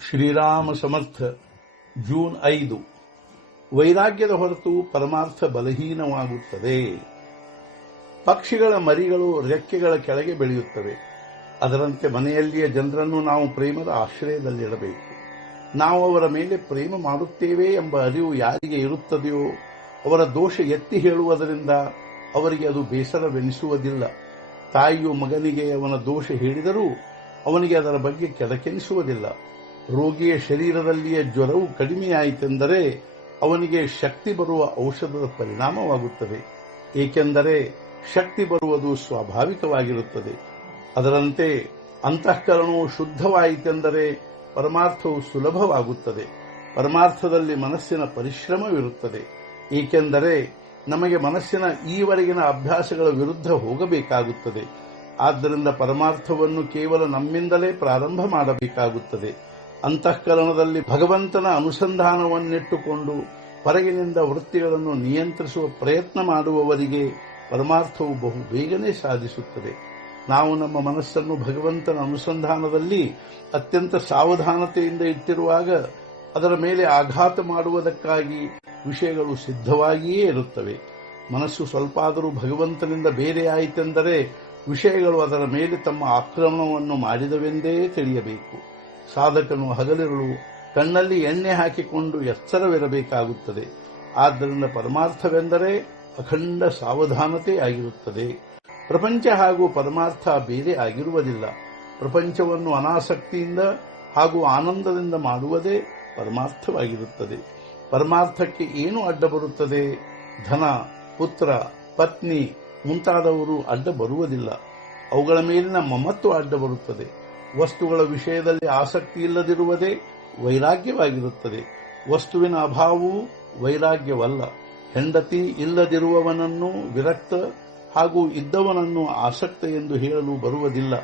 ಶ್ರೀರಾಮ ಸಮರ್ಥ, June ಐದು. ವೈರಾಗ್ಯದ ಹೊರತು ಪರಮಾರ್ಥ ಬಲಹೀನವಾಗುತ್ತದೆ. ಪಕ್ಷಿಗಳ ಮರಿಗಳು ರೆಕ್ಕೆಗಳ ಕೆಳಗೆ ಬೆಳೆಯುತ್ತವೆ. ಅದರಂತೆ ಮನೆಯಲ್ಲಿಯ ಜನರನ್ನು ನಾವು ಪ್ರೇಮದ ಆಶ್ರಯದಲ್ಲಿಡಬೇಕು. ನಾವು ಅವರ ಮೇಲೆ ಪ್ರೇಮ ಮಾಡುತ್ತೇವೆ ಎಂಬ ಅರಿವು ಯಾರಿಗೆ ಇರುತ್ತದೆಯೋ, ಅವರ ದೋಷ ಎತ್ತಿ ಹೇಳುವುದರಿಂದ ಅವರಿಗೆ ಅದು ಬೇಸರವೆನಿಸುವುದಿಲ್ಲ. ತಾಯಿಯು ಮಗನಿಗೆ ಅವನ ದೋಷ ಹೇಳಿದರೂ ಅವನಿಗೆ ಅದರ ಬಗ್ಗೆ ಕೆದಕೆನಿಸುವುದಿಲ್ಲ. ರೋಗಿಯ ಶರೀರದಲ್ಲಿಯ ಜ್ವರವು ಕಡಿಮೆಯಾಯಿತೆಂದರೆ ಅವನಿಗೆ ಶಕ್ತಿ ಬರುವ ಔಷಧದ ಪರಿಣಾಮವಾಗುತ್ತದೆ. ಏಕೆಂದರೆ ಶಕ್ತಿ ಬರುವುದು ಸ್ವಾಭಾವಿಕವಾಗಿರುತ್ತದೆ. ಅದರಂತೆ ಅಂತಃಕರಣವು ಶುದ್ಧವಾಯಿತೆಂದರೆ ಪರಮಾರ್ಥವು ಸುಲಭವಾಗುತ್ತದೆ. ಪರಮಾರ್ಥದಲ್ಲಿ ಮನಸ್ಸಿನ ಪರಿಶ್ರಮವಿರುತ್ತದೆ. ಏಕೆಂದರೆ ನಮಗೆ ಮನಸ್ಸಿನ ಈವರೆಗಿನ ಅಭ್ಯಾಸಗಳ ವಿರುದ್ಧ ಹೋಗಬೇಕಾಗುತ್ತದೆ. ಆದ್ದರಿಂದ ಪರಮಾರ್ಥವನ್ನು ಕೇವಲ ನಮ್ಮಿಂದಲೇ ಪ್ರಾರಂಭ ಮಾಡಬೇಕಾಗುತ್ತದೆ. ಅಂತಃಕರಣದಲ್ಲಿ ಭಗವಂತನ ಅನುಸಂಧಾನವನ್ನಿಟ್ಟುಕೊಂಡು ಹೊರಗಿನಿಂದ ವೃತ್ತಿಗಳನ್ನು ನಿಯಂತ್ರಿಸುವ ಪ್ರಯತ್ನ ಮಾಡುವವರಿಗೆ ಪರಮಾರ್ಥವು ಬಹು ಬೇಗನೆ ಸಾಧಿಸುತ್ತದೆ. ನಾವು ನಮ್ಮ ಮನಸ್ಸನ್ನು ಭಗವಂತನ ಅನುಸಂಧಾನದಲ್ಲಿ ಅತ್ಯಂತ ಸಾವಧಾನತೆಯಿಂದ ಇಟ್ಟಿರುವಾಗ ಅದರ ಮೇಲೆ ಆಘಾತ ಮಾಡುವುದಕ್ಕಾಗಿ ವಿಷಯಗಳು ಸಿದ್ಧವಾಗಿಯೇ ಇರುತ್ತವೆ. ಮನಸ್ಸು ಸ್ವಲ್ಪ ಆದರೂ ಭಗವಂತನಿಂದ ಬೇರೆಯಾಯಿತೆಂದರೆ ವಿಷಯಗಳು ಅದರ ಮೇಲೆ ತಮ್ಮ ಆಕ್ರಮಣವನ್ನು ಮಾಡಿದವೆಂದೇ ತಿಳಿಯಬೇಕು. ಸಾಧಕನು ಹಗಲಿರುಳು ಕಣ್ಣಲ್ಲಿ ಎಣ್ಣೆ ಹಾಕಿಕೊಂಡು ಎಚ್ಚರವಿರಬೇಕಾಗುತ್ತದೆ. ಆದ್ದರಿಂದ ಪರಮಾರ್ಥವೆಂದರೆ ಅಖಂಡ ಸಾವಧಾನತೆ ಆಗಿರುತ್ತದೆ. ಪ್ರಪಂಚ ಹಾಗೂ ಪರಮಾರ್ಥ ಬೇರೆ ಆಗಿರುವುದಿಲ್ಲ. ಪ್ರಪಂಚವನ್ನು ಅನಾಸಕ್ತಿಯಿಂದ ಹಾಗೂ ಆನಂದದಿಂದ ಮಾಡುವುದೇ ಪರಮಾರ್ಥವಾಗಿರುತ್ತದೆ. ಪರಮಾರ್ಥಕ್ಕೆ ಏನು ಅಡ್ಡ ಬರುತ್ತದೆ? ಧನ, ಪುತ್ರ, ಪತ್ನಿ ಮುಂತಾದವರು ಅಡ್ಡ ಬರುವುದಿಲ್ಲ. ಅವುಗಳ ಮೇಲಿನ ಮಮತ್ವ ಅಡ್ಡ ಬರುತ್ತದೆ. ವಸ್ತುಗಳ ವಿಷಯದಲ್ಲಿ ಆಸಕ್ತಿ ಇಲ್ಲದಿರುವುದೇ ವೈರಾಗ್ಯವಾಗಿರುತ್ತದೆ. ವಸ್ತುವಿನ ಅಭಾವವು ವೈರಾಗ್ಯವಲ್ಲ. ಹೆಂಡತಿ ಇಲ್ಲದಿರುವವನನ್ನು ವಿರಕ್ತ ಹಾಗೂ ಇದ್ದವನನ್ನು ಆಸಕ್ತ ಎಂದು ಹೇಳಲು ಬರುವುದಿಲ್ಲ.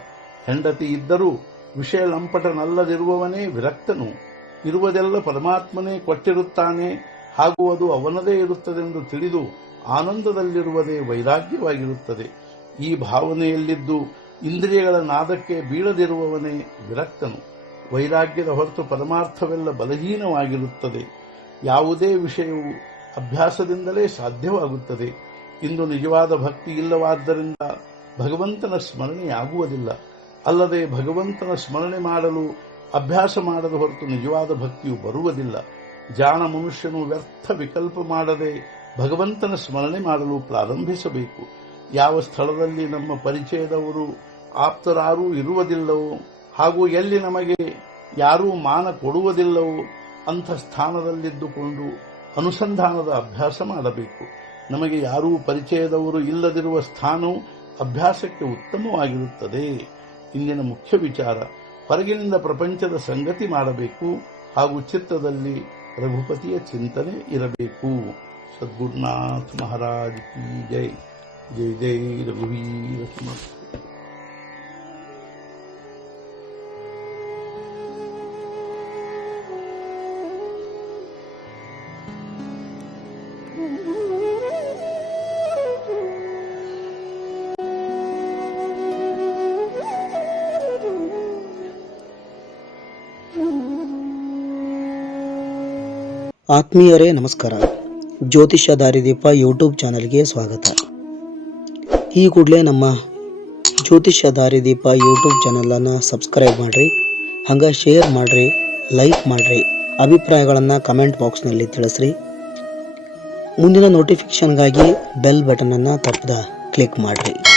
ಹೆಂಡತಿ ಇದ್ದರೂ ವಿಷಯ ಲಂಪಟನಲ್ಲದಿರುವವನೇ ವಿರಕ್ತನು. ಇರುವುದೆಲ್ಲ ಪರಮಾತ್ಮನೇ ಕೊಟ್ಟಿರುತ್ತಾನೆ ಹಾಗೂ ಅದು ಅವನದೇ ಇರುತ್ತದೆಂದು ತಿಳಿದು ಆನಂದದಲ್ಲಿರುವುದೇ ವೈರಾಗ್ಯವಾಗಿರುತ್ತದೆ. ಈ ಭಾವನೆಯಲ್ಲಿದ್ದು ಇಂದ್ರಿಯಗಳ ನಾದಕ್ಕೆ ಬೀಳದಿರುವವನೇ ವಿರಕ್ತನು. ವೈರಾಗ್ಯದ ಹೊರತು ಪರಮಾರ್ಥವೆಲ್ಲ ಬಲಹೀನವಾಗಿರುತ್ತದೆ. ಯಾವುದೇ ವಿಷಯವು ಅಭ್ಯಾಸದಿಂದಲೇ ಸಾಧ್ಯವಾಗುತ್ತದೆ. ಇಂದು ನಿಜವಾದ ಭಕ್ತಿ ಇಲ್ಲವಾದ್ದರಿಂದ ಭಗವಂತನ ಸ್ಮರಣೆಯಾಗುವುದಿಲ್ಲ ಅಲ್ಲದೆ ಭಗವಂತನ ಸ್ಮರಣೆ ಮಾಡಲು ಅಭ್ಯಾಸ ಮಾಡದ ಹೊರತು ನಿಜವಾದ ಭಕ್ತಿಯು ಬರುವುದಿಲ್ಲ. ಜಾಣ ಮನುಷ್ಯನು ವ್ಯರ್ಥ ವಿಕಲ್ಪ ಮಾಡದೆ ಭಗವಂತನ ಸ್ಮರಣೆ ಮಾಡಲು ಪ್ರಾರಂಭಿಸಬೇಕು. ಯಾವ ಸ್ಥಳದಲ್ಲಿ ನಮ್ಮ ಪರಿಚಯದವರು ಆಪ್ತರಾರೂ ಇರುವುದಿಲ್ಲವೋ? ಹಾಗೂ ಎಲ್ಲಿ ನಮಗೆ ಯಾರೂ ಮಾನ ಕೊಡುವುದಿಲ್ಲವೋ? ಅಂಥ ಸ್ಥಾನದಲ್ಲಿದ್ದುಕೊಂಡು ಅನುಸಂಧಾನದ ಅಭ್ಯಾಸ ಮಾಡಬೇಕು. ನಮಗೆ ಯಾರೂ ಪರಿಚಯದವರು ಇಲ್ಲದಿರುವ ಸ್ಥಾನವು ಅಭ್ಯಾಸಕ್ಕೆ ಉತ್ತಮವಾಗಿರುತ್ತದೆ. ಇಂದಿನ ಮುಖ್ಯ ವಿಚಾರ, ಹೊರಗಿನಿಂದ ಪ್ರಪಂಚದ ಸಂಗತಿ ಮಾಡಬೇಕು ಹಾಗೂ ಚಿತ್ತದಲ್ಲಿ ರಘುಪತಿಯ ಚಿಂತನೆ ಇರಬೇಕು. ಸದ್ಗುರುನಾಥ್ ಮಹಾರಾಜ್ ಕಿ ಜೈ. ಜೈ ಜೈ ರಘುವೀರ ಆತ್ಮೀಯರೇ, ನಮಸ್ಕಾರ. ಜ್ಯೋತಿಷ್ಯ ದಾರಿದೀಪ ಯೂಟ್ಯೂಬ್ ಚಾನಲ್ಗೆ ಸ್ವಾಗತ. ಈ ಕೂಡಲೇ ನಮ್ಮ ಜ್ಯೋತಿಷ್ಯ ದಾರಿದೀಪ ಯೂಟ್ಯೂಬ್ ಚಾನಲನ್ನು ಸಬ್ಸ್ಕ್ರೈಬ್ ಮಾಡಿರಿ. ಹಂಗೆ ಶೇರ್ ಮಾಡಿರಿ, ಲೈಕ್ ಮಾಡಿರಿ, ಅಭಿಪ್ರಾಯಗಳನ್ನು ಕಮೆಂಟ್ ಬಾಕ್ಸ್ನಲ್ಲಿ ತಿಳಿಸ್ರಿ. ಮುಂದಿನ ನೋಟಿಫಿಕೇಶನ್ಗಾಗಿ ಬೆಲ್ ಬಟನನ್ನು ತಪ್ಪದ ಕ್ಲಿಕ್ ಮಾಡಿರಿ.